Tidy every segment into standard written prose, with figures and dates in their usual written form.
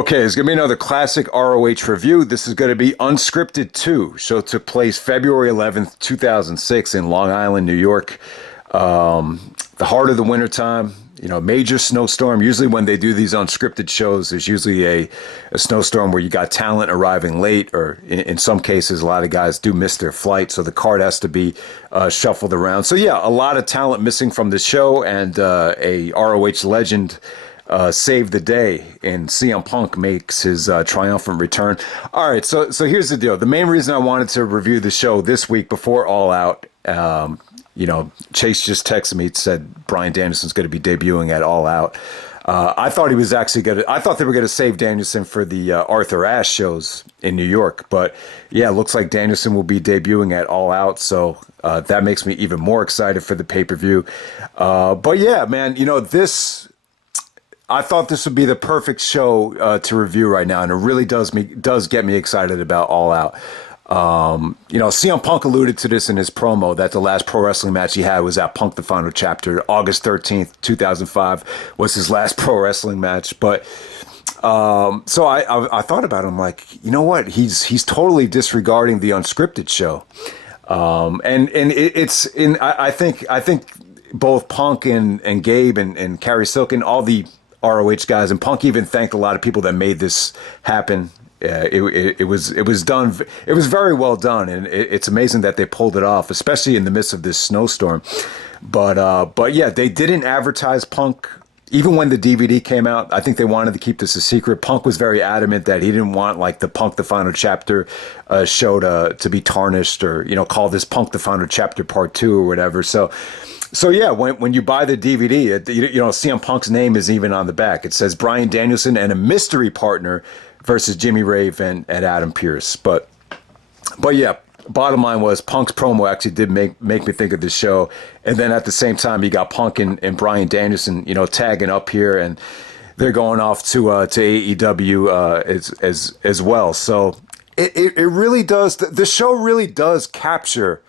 Okay, it's going to be another classic ROH review. This is going to be Unscripted 2. Show took place February 11th, 2006 in Long Island, New York. The heart of the wintertime, major snowstorm. Usually when they do these unscripted shows, there's usually a snowstorm where you got talent arriving late, or in some cases, a lot of guys do miss their flight, so the card has to be shuffled around. So yeah, a lot of talent missing from the show, and a ROH legend saved the day, and CM Punk makes his triumphant return. All right, so here's the deal. The main reason I wanted to review the show this week before All Out, Chase just texted me, said Bryan Danielson's going to be debuting at All Out. I thought he was actually I thought they were going to save Danielson for the Arthur Ashe shows in New York, but yeah, it looks like Danielson will be debuting at All Out, so that makes me even more excited for the pay-per-view. But yeah, man, I thought this would be the perfect show to review right now, and it really does get me excited about All Out. CM Punk alluded to this in his promo that the last pro wrestling match he had was at Punk the Final Chapter. August 13th, 2005 was his last pro wrestling match. But so I thought about him like, you know what? He's totally disregarding the unscripted show. I think both Punk and Gabe and Carrie Silken, all the ROH guys, and Punk even thanked a lot of people that made this happen. It was done. It was very well done, and it's amazing that they pulled it off, especially in the midst of this snowstorm. But yeah, they didn't advertise Punk. Even when the DVD came out, I think they wanted to keep this a secret. Punk was very adamant that he didn't want like the Punk the Final Chapter show to be tarnished, or call this Punk the Final Chapter Part 2 or whatever. So yeah, when you buy the DVD, CM Punk's name is even on the back. It says Bryan Danielson and a mystery partner versus Jimmy Rave and Adam Pearce. But yeah, bottom line was Punk's promo actually did make me think of this show. And then at the same time, you got Punk and Bryan Danielson, tagging up here, and they're going off to AEW as well. So it really does. The show really does capture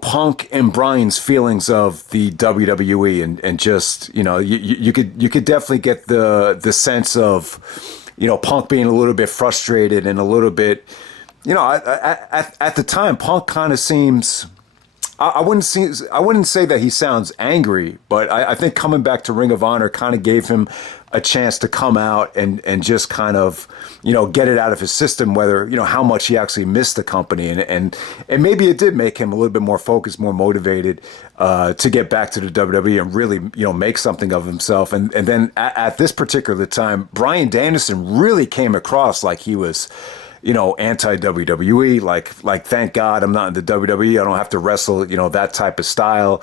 Punk and Bryan's feelings of the WWE, and just, you could definitely get the sense of, Punk being a little bit frustrated and a little bit, at the time, Punk kind of seems, I wouldn't say that he sounds angry, but I think coming back to Ring of Honor kind of gave him a chance to come out and just kind of, get it out of his system, whether, how much he actually missed the company. And maybe it did make him a little bit more focused, more motivated to get back to the WWE and really, make something of himself. And then at this particular time, Bryan Danielson really came across like he was, anti-WWE, like thank God I'm not in the WWE. I don't have to wrestle, that type of style.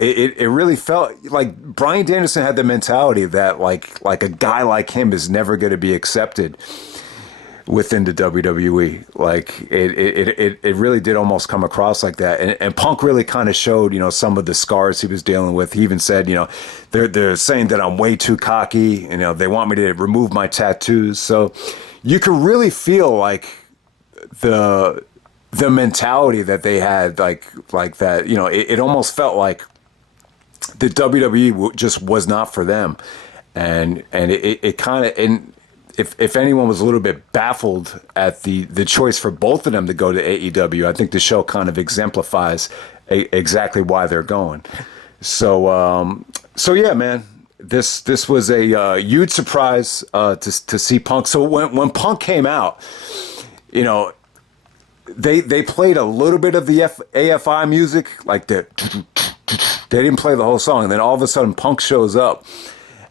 It really felt like Bryan Danielson had the mentality that like a guy like him is never going to be accepted within the WWE. Like it really did almost come across like that. And Punk really kind of showed, some of the scars he was dealing with. He even said, they're saying that I'm way too cocky. They want me to remove my tattoos. So you could really feel like the mentality that they had, like that, it almost felt like the WWE just was not for them. And it kind of, and if anyone was a little bit baffled at the choice for both of them to go to AEW, I think the show kind of exemplifies exactly why they're going. So yeah, man. This was a huge surprise to see Punk. So when Punk came out, they played a little bit of the AFI music, like they didn't play the whole song. And then all of a sudden Punk shows up,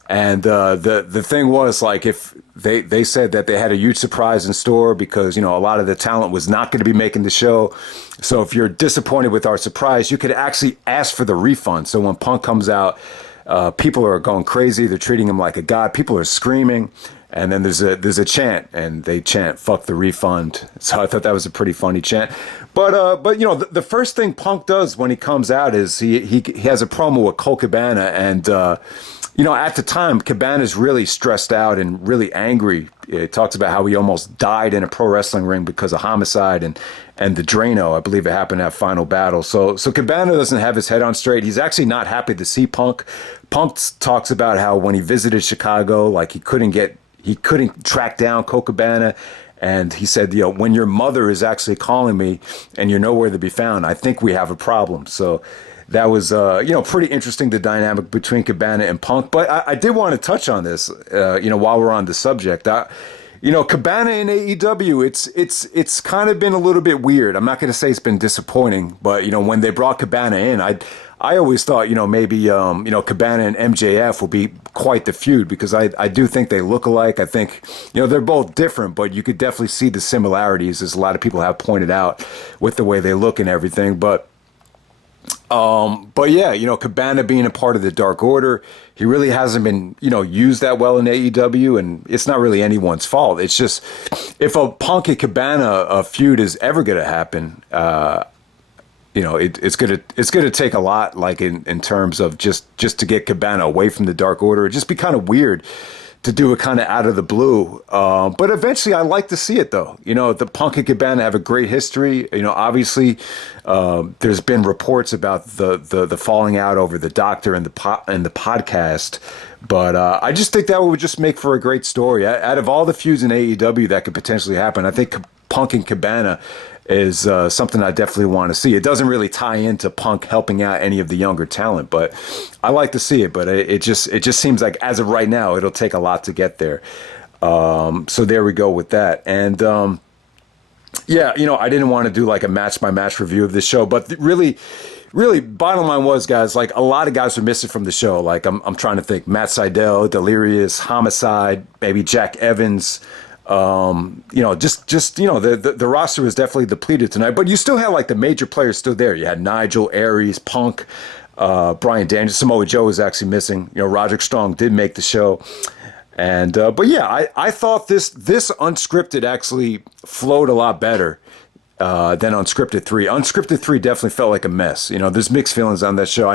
and the thing was, like, if they said that they had a huge surprise in store because a lot of the talent was not going to be making the show. So if you're disappointed with our surprise, you could actually ask for the refund. So when Punk comes out, people are going crazy. They're treating him like a god. People are screaming, and then there's a chant, and they chant "fuck the refund." So I thought that was a pretty funny chant. But the first thing Punk does when he comes out is he has a promo with Colt Cabana, and at the time Cabana's really stressed out and really angry. It talks about how he almost died in a pro wrestling ring because of homicide and the Drano. I believe it happened at Final Battle. So Cabana doesn't have his head on straight. He's actually not happy to see Punk. Punk talks about how when he visited Chicago, like he couldn't get he couldn't track down Colt Cabana. And he said, when your mother is actually calling me and you're nowhere to be found, I think we have a problem. So that was, pretty interesting, the dynamic between Cabana and Punk. But I did want to touch on this, while we're on the subject. Cabana in AEW, it's kind of been a little bit weird. I'm not going to say it's been disappointing, but, when they brought Cabana in, I always thought, maybe, Cabana and MJF will be quite the feud, because I do think they look alike. I think, they're both different, but you could definitely see the similarities, as a lot of people have pointed out, with the way they look and everything. But yeah, Cabana being a part of the Dark Order, he really hasn't been, used that well in AEW, and it's not really anyone's fault. It's just, if a Punk and Cabana feud is ever going to happen, it's gonna take a lot, like in terms of just to get Cabana away from the Dark Order. It'd just be kind of weird to do it kind of out of the blue. But eventually, I like to see it, though. The Punk and Cabana have a great history. Obviously, there's been reports about the falling out over the Doctor and the podcast. But I just think that would just make for a great story. Out of all the feuds in AEW that could potentially happen, I think Punk and Cabana is something I definitely want to see. It doesn't really tie into Punk helping out any of the younger talent, but I like to see it. But it just seems like, as of right now, it'll take a lot to get there. So there we go with that. And I didn't want to do like a match by match review of this show, but really, bottom line was, guys, like, a lot of guys were missing from the show. Like, I'm trying to think: Matt Sydal, Delirious, Homicide, maybe Jack Evans. The roster was definitely depleted tonight, but you still had like the major players still there. You had Nigel, Aries, Punk, Bryan Danielson. Samoa Joe was actually missing. Roderick Strong did make the show. And, but yeah, I thought this Unscripted actually flowed a lot better, than Unscripted 3. Unscripted 3 definitely felt like a mess. There's mixed feelings on that show.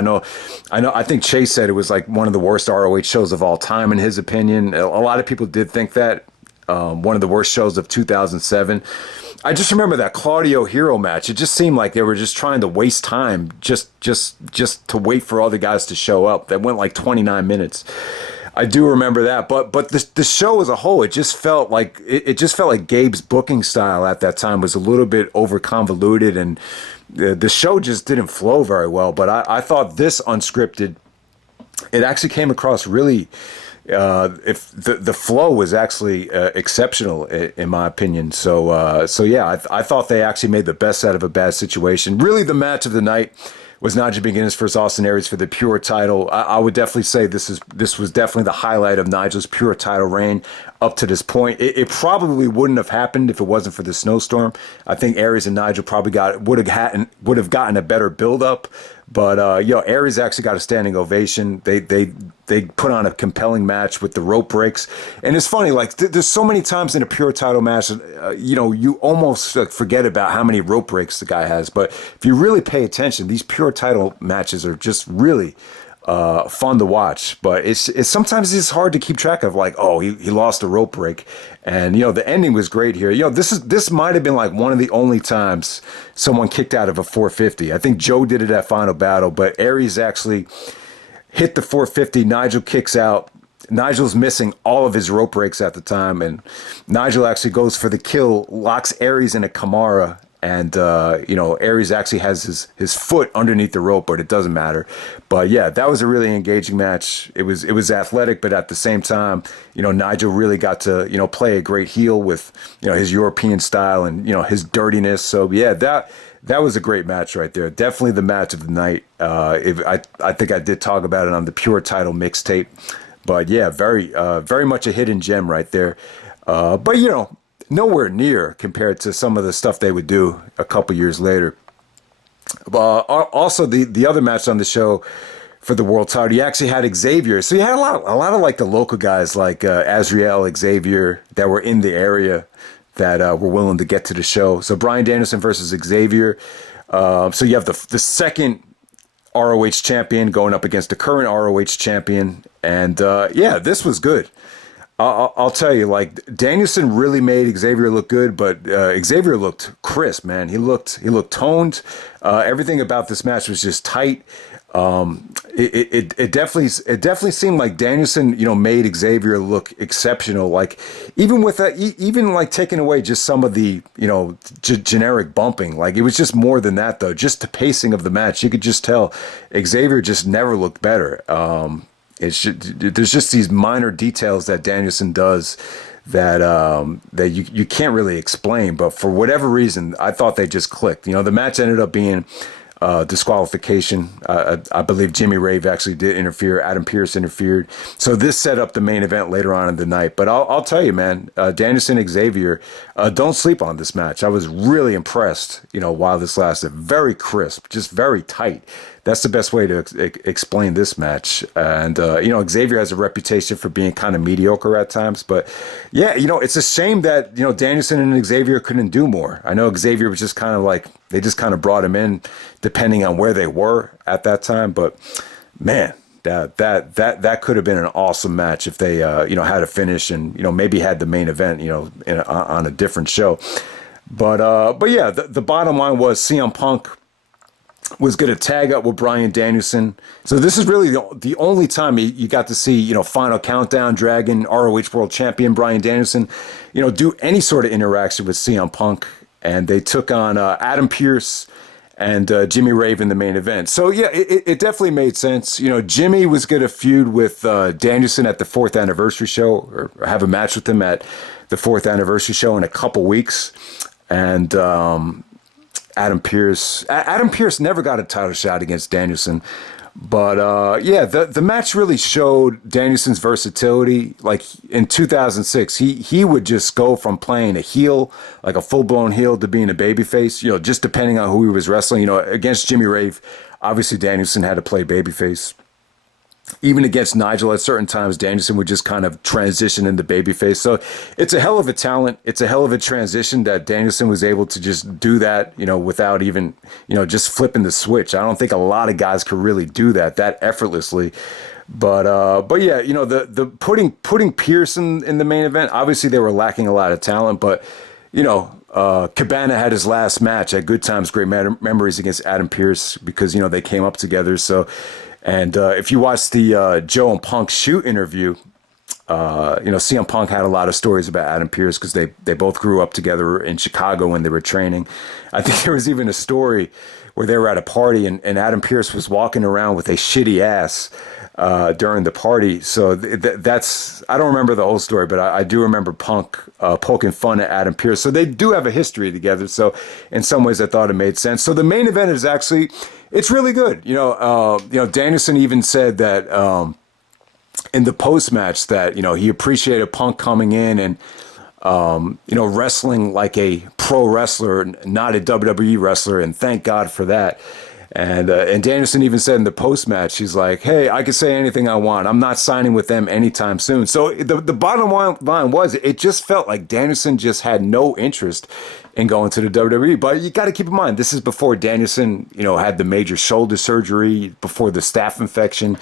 I think Chase said it was like one of the worst ROH shows of all time, in his opinion. A lot of people did think that. One of the worst shows of 2007. I just remember that Claudio Hero match. It just seemed like they were just trying to waste time just to wait for other guys to show up. That went like 29 minutes. I do remember that. But the show as a whole, it just felt like Gabe's booking style at that time was a little bit over convoluted, and the show just didn't flow very well. But I thought this Unscripted, it actually came across really. If the flow was actually exceptional, in my opinion. So yeah, I thought they actually made the best out of a bad situation. Really, the match of the night was Nigel McGuinness versus Austin Aries for the Pure title. I would definitely say this was definitely the highlight of Nigel's Pure title reign up to this point. It probably wouldn't have happened if it wasn't for the snowstorm. I think Aries and Nigel probably would have gotten a better build up. But Aries actually got a standing ovation. They put on a compelling match with the rope breaks, and it's funny. Like, there's so many times in a Pure title match, you almost forget about how many rope breaks the guy has. But if you really pay attention, these Pure title matches are just really fun to watch. But it's sometimes it's hard to keep track of. Like, oh, he lost a rope break, and the ending was great here. This might have been like one of the only times someone kicked out of a 450. I think Joe did it at Final Battle, but Aries actually hit the 450. Nigel kicks out. Nigel's missing all of his rope breaks at the time, and Nigel actually goes for the kill, locks Aries in a Kimura, and Aries actually has his foot underneath the rope, but it doesn't matter. But yeah, that was a really engaging match. It was athletic, but at the same time, Nigel really got to play a great heel with his European style and his dirtiness. So yeah, that was a great match right there. Definitely the match of the night. I think I did talk about it on the Pure title mixtape. But yeah, very much a hidden gem right there. But nowhere near compared to some of the stuff they would do a couple years later. Also, the other match on the show for the world title, you actually had Xavier. So you had a lot of like the local guys like Azrieal, Xavier that were in the area that were willing to get to the show. So Bryan Danielson versus Xavier. So you have the second ROH champion going up against the current ROH champion. And yeah, this was good. I'll tell you, like, Danielson really made Xavier look good, but Xavier looked crisp, man. He looked toned. Everything about this match was just tight. it definitely seemed like Danielson, made Xavier look exceptional. Like even with that, even like taking away just some of the, generic bumping, like it was just more than that though. Just the pacing of the match, you could just tell Xavier just never looked better. There's just these minor details that Danielson does that you can't really explain, but for whatever reason, I thought they just clicked. The match ended up being disqualification. I believe Jimmy Rave actually did interfere. Adam Pearce interfered. So this set up the main event later on in the night. But I'll tell you, man, Danielson and Xavier, don't sleep on this match. I was really impressed, while this lasted. Very crisp, just very tight. That's the best way to explain this match. And, Xavier has a reputation for being kind of mediocre at times. But, yeah, it's a shame that, Danielson and Xavier couldn't do more. I know Xavier was just kind of like, they just kind of brought him in depending on where they were at that time. But, man, that could have been an awesome match if they, had a finish and, maybe had the main event, on a different show. But yeah, the bottom line was CM Punk was going to tag up with Bryan Danielson. So this is really the only time you got to see, Final Countdown Dragon, ROH World Champion Bryan Danielson, do any sort of interaction with CM Punk. And they took on Adam Pearce and Jimmy Rave in the main event. So, yeah, it definitely made sense. Jimmy was going to feud with Danielson at the 4th anniversary show, or have a match with him at the 4th anniversary show in a couple weeks. And Adam Pearce never got a title shot against Danielson. But, yeah, the match really showed Danielson's versatility. Like, in 2006, he would just go from playing a heel, like a full-blown heel, to being a babyface, just depending on who he was wrestling. Against Jimmy Rave, obviously Danielson had to play babyface. Even against Nigel at certain times, Danielson would just kind of transition into babyface. So it's a hell of a talent. It's a hell of a transition that Danielson was able to just do that, without even, just flipping the switch. I don't think a lot of guys could really do that effortlessly. But yeah, the putting Pearce in the main event, obviously they were lacking a lot of talent, but, Cabana had his last match at Good Times, Great Memories against Adam Pearce because, they came up together. So, and if you watch the Joe and Punk shoot interview, CM Punk had a lot of stories about Adam Pearce because they both grew up together in Chicago when they were training. I think there was even a story where they were at a party and Adam Pearce was walking around with a shitty ass during the party. So that's, I don't remember the whole story, but I do remember Punk poking fun at Adam Pearce. So they do have a history together. So in some ways I thought it made sense. So the main event is actually, it's really good. Danielson even said that in the post match that, he appreciated Punk coming in and, wrestling like a pro wrestler, not a WWE wrestler. And thank God for that. And Danielson even said in the post match, he's like, hey, I can say anything I want. I'm not signing with them anytime soon. So the bottom line was it just felt like Danielson just had no interest in going to the WWE. But you got to keep in mind, this is before Danielson, had the major shoulder surgery, before the staph infection.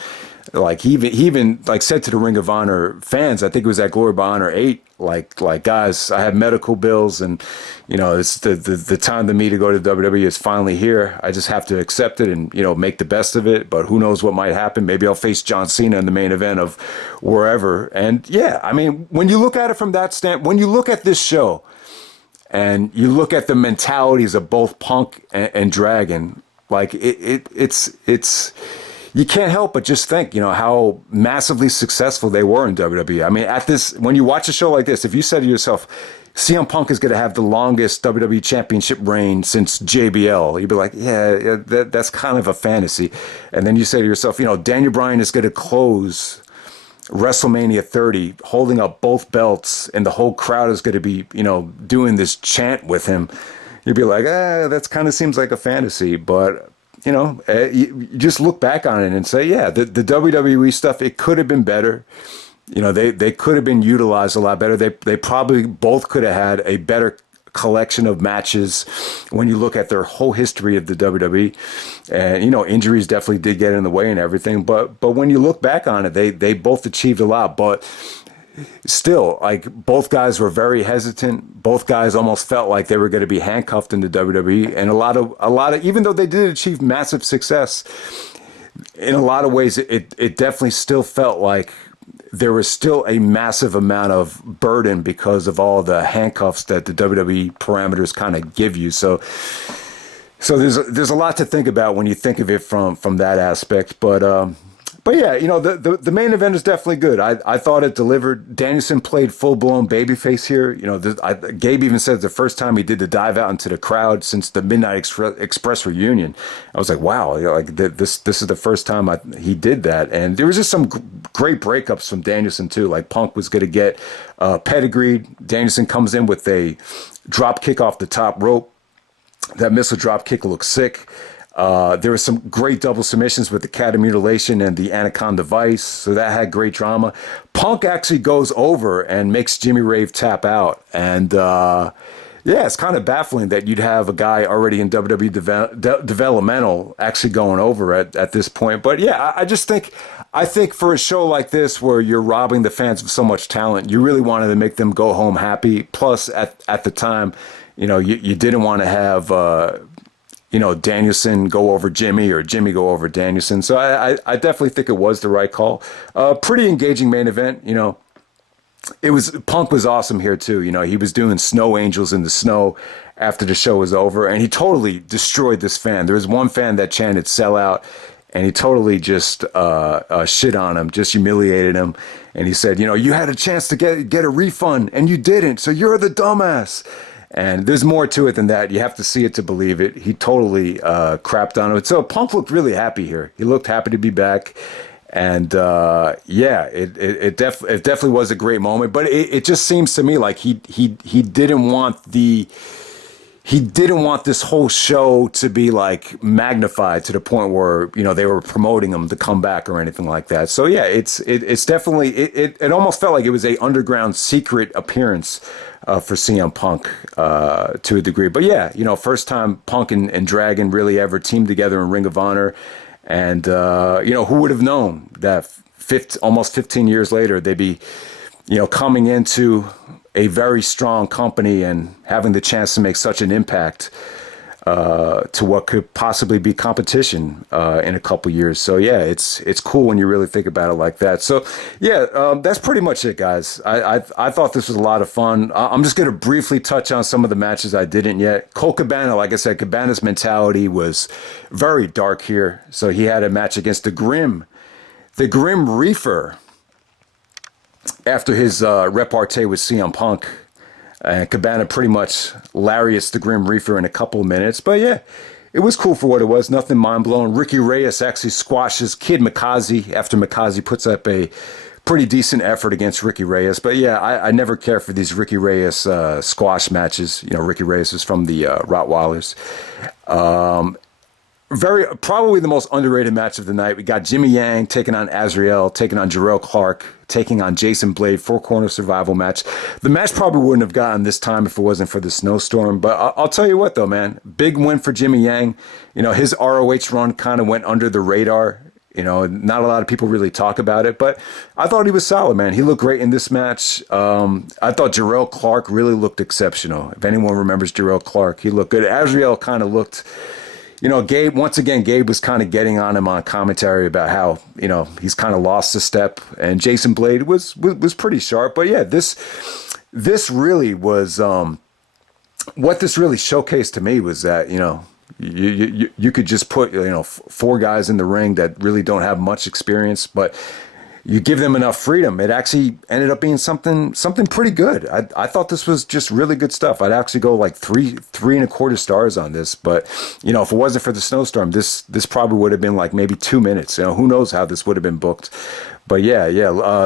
Like he even like said to the Ring of Honor fans, I think it was at Glory by Honor 8, like guys, I have medical bills and it's the time to me to go to WWE is finally here. I just have to accept it and make the best of it. But who knows what might happen? Maybe I'll face John Cena in the main event of wherever. And yeah, I mean, when you look at it from that standpoint, when you look at this show and you look at the mentalities of both Punk and Dragon, like it's. You can't help but just think, how massively successful they were in WWE. I mean, when you watch a show like this, if you said to yourself, CM Punk is going to have the longest WWE championship reign since JBL, you'd be like, yeah, that's kind of a fantasy. And then you say to yourself, Daniel Bryan is going to close WrestleMania 30, holding up both belts, and the whole crowd is going to be, doing this chant with him. You'd be like, that kind of seems like a fantasy, but you just look back on it and say, yeah, the WWE stuff, it could have been better. They could have been utilized a lot better. They probably both could have had a better collection of matches when you look at their whole history of the WWE. And, injuries definitely did get in the way and everything. But when you look back on it, they both achieved a lot. But still, like, both guys were very hesitant. Both guys almost felt like they were going to be handcuffed in the WWE. And a lot of, even though they did achieve massive success, in a lot of ways, it definitely still felt like there was still a massive amount of burden because of all the handcuffs that the WWE parameters kind of give you. So there's a lot to think about when you think of it from that aspect. But yeah, the main event is definitely good. I thought it delivered. Danielson played full blown babyface here. Gabe even said it's the first time he did the dive out into the crowd since the Midnight Express reunion. I was like, wow, this is the first time he did that. And there was just some great breakups from Danielson too. Like Punk was going to get pedigreed. Danielson comes in with a drop kick off the top rope. That missile drop kick looks sick. There were some great double submissions with the cat mutilation and the anaconda vice, so that had great drama. Punk actually goes over and makes Jimmy Rave tap out, and it's kind of baffling that you'd have a guy already in WWE developmental actually going over at this point. But yeah, I think for a show like this where you're robbing the fans of so much talent, you really wanted to make them go home happy. Plus, at the time, you didn't want to have Danielson go over Jimmy or Jimmy go over Danielson. So I definitely think it was the right call. Pretty engaging main event. Punk was awesome here too. He was doing snow angels in the snow after the show was over, and he totally destroyed this fan. There was one fan that chanted "sell out," and he totally just shit on him, just humiliated him. And he said, you had a chance to get a refund and you didn't, so you're the dumbass. And there's more to it than that. You have to see it to believe it. He totally crapped on it. So Punk looked really happy here. He looked happy to be back. And it definitely was a great moment. But it just seems to me like he didn't want this whole show to be like magnified to the point where they were promoting him to come back or anything like that. So yeah, it's definitely it almost felt like it was a underground secret appearance for CM Punk to a degree. But yeah, first time Punk and Dragon really ever teamed together in Ring of Honor, and who would have known that almost 15 years later they'd be coming into a very strong company and having the chance to make such an impact to what could possibly be competition in a couple years. So yeah, it's cool when you really think about it like that. So yeah, that's pretty much it, guys. I thought this was a lot of fun. I'm just going to briefly touch on some of the matches I didn't yet. Colt Cabana, like I said, Cabana's mentality was very dark here. So he had a match against the Grim Reefer after his repartee with CM Punk. And Cabana pretty much lariats the Grim Reefer in a couple of minutes. But yeah, it was cool for what it was. Nothing mind-blowing. Ricky Reyes actually squashes Kid Mikaze after Mikaze puts up a pretty decent effort against Ricky Reyes. But yeah, I never care for these Ricky Reyes squash matches. Ricky Reyes is from the Rottweilers. Probably the most underrated match of the night. We got Jimmy Yang taking on Azrieal, taking on Jerrelle Clark, taking on Jason Blade, 4-corner survival match. The match probably wouldn't have gotten this time if it wasn't for the snowstorm. But I'll tell you what, though, man, big win for Jimmy Yang. His ROH run kind of went under the radar. Not a lot of people really talk about it, but I thought he was solid, man. He looked great in this match. I thought Jerrelle Clark really looked exceptional. If anyone remembers Jerrelle Clark, he looked good. Azrieal kind of looked... Gabe was kind of getting on him on commentary about how, he's kind of lost a step, and Jason Blade was pretty sharp. But yeah, this really was, what this really showcased to me was that, you could just put, 4 guys in the ring that really don't have much experience, but you give them enough freedom. It actually ended up being something pretty good. I thought this was just really good stuff. I'd actually go like 3.25 stars on this. But, if it wasn't for the snowstorm, this probably would have been like maybe 2 minutes. Who knows how this would have been booked. But yeah,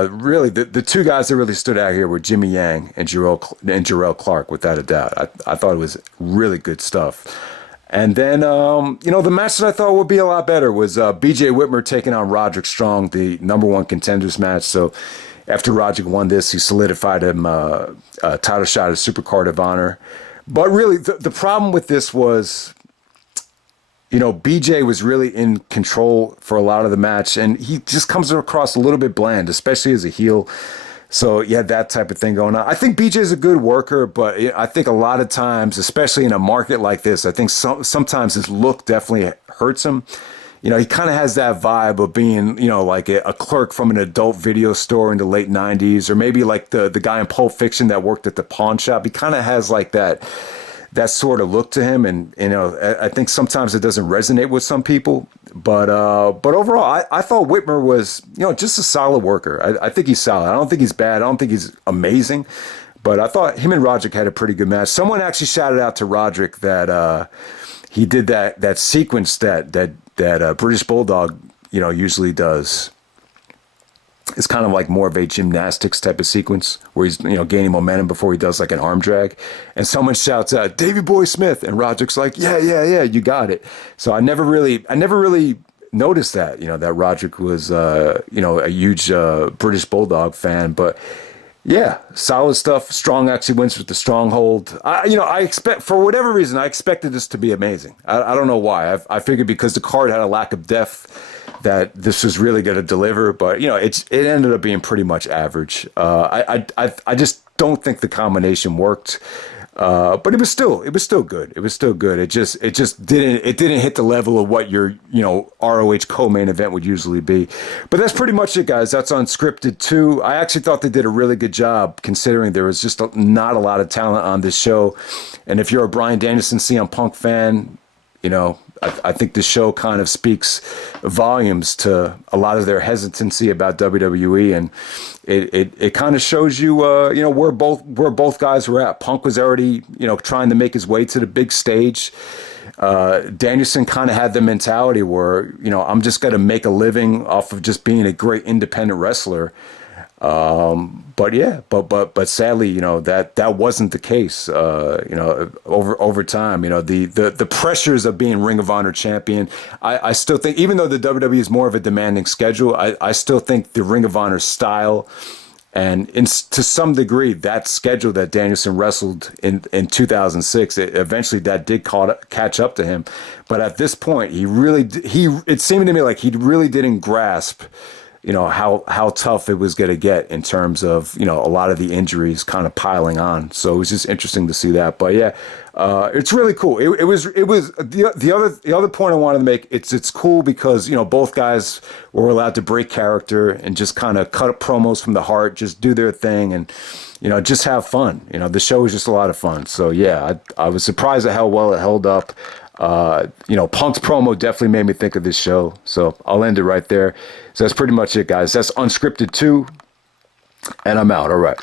really, the 2 guys that really stood out here were Jimmy Yang and Jerrelle Clark, without a doubt. I thought it was really good stuff. And then, the match that I thought would be a lot better was BJ Whitmer taking on Roderick Strong, the #1 contenders match. So after Roderick won this, he solidified him a title shot at Supercard of Honor. But really, the problem with this was, BJ was really in control for a lot of the match, and he just comes across a little bit bland, especially as a heel. So you had that type of thing going on. I think BJ's a good worker, but I think a lot of times, especially in a market like this, I think sometimes his look definitely hurts him. you know, he kind of has that vibe of being, you know, like a clerk from an adult video store in the late 90s, or maybe like the guy in Pulp Fiction that worked at the pawn shop. He kind of has like that sort of look to him. And, you know, I think sometimes it doesn't resonate with some people. But overall, I thought Whitmer was, you know, just a solid worker. I think he's solid. I don't think he's bad. I don't think he's amazing. But I thought him and Roderick had a pretty good match. Someone actually shouted out to Roderick that he did that sequence that British Bulldog, you know, usually does. It's kind of like more of a gymnastics type of sequence where he's, you know, gaining momentum before he does like an arm drag. And someone shouts out, "Davey Boy Smith," and Roderick's like, yeah, you got it. So I never really noticed that, you know, that Roderick was, you know, a huge British Bulldog fan. But yeah, solid stuff. Strong actually wins with the stronghold. I expect, for whatever reason, I expected this to be amazing. I don't know why. I figured because the card had a lack of depth that this was really going to deliver, but you know, it ended up being pretty much average. I just don't think the combination worked. But it was still good. It was still good. It just didn't hit the level of what your, you know, ROH co-main event would usually be. But that's pretty much it, guys. That's Unscripted 2. I actually thought they did a really good job considering there was just not a lot of talent on this show. And if you're a Bryan Danielson CM Punk fan, you know, I think the show kind of speaks volumes to a lot of their hesitancy about WWE, and it kind of shows you, you know, where both guys were at. Punk was already, you know, trying to make his way to the big stage. Danielson kind of had the mentality where, you know, I'm just going to make a living off of just being a great independent wrestler. But sadly, you know, that wasn't the case. You know, over time, you know, the pressures of being Ring of Honor champion, I still think, even though the WWE is more of a demanding schedule, I still think the Ring of Honor style and to some degree that schedule that Danielson wrestled in 2006, eventually that did catch up to him. But at this point, it seemed to me like he really didn't grasp, you know, how tough it was going to get in terms of, you know, a lot of the injuries kind of piling on. So it was just interesting to see that. But yeah, it's really cool. It was the other point I wanted to make. It's cool because, you know, both guys were allowed to break character and just kind of cut up promos from the heart, just do their thing and, you know, just have fun. You know, the show was just a lot of fun. So yeah, I was surprised at how well it held up. You know, Punk's promo definitely made me think of this show. So I'll end it right there. So that's pretty much it, guys. That's Unscripted 2, and I'm out. All right.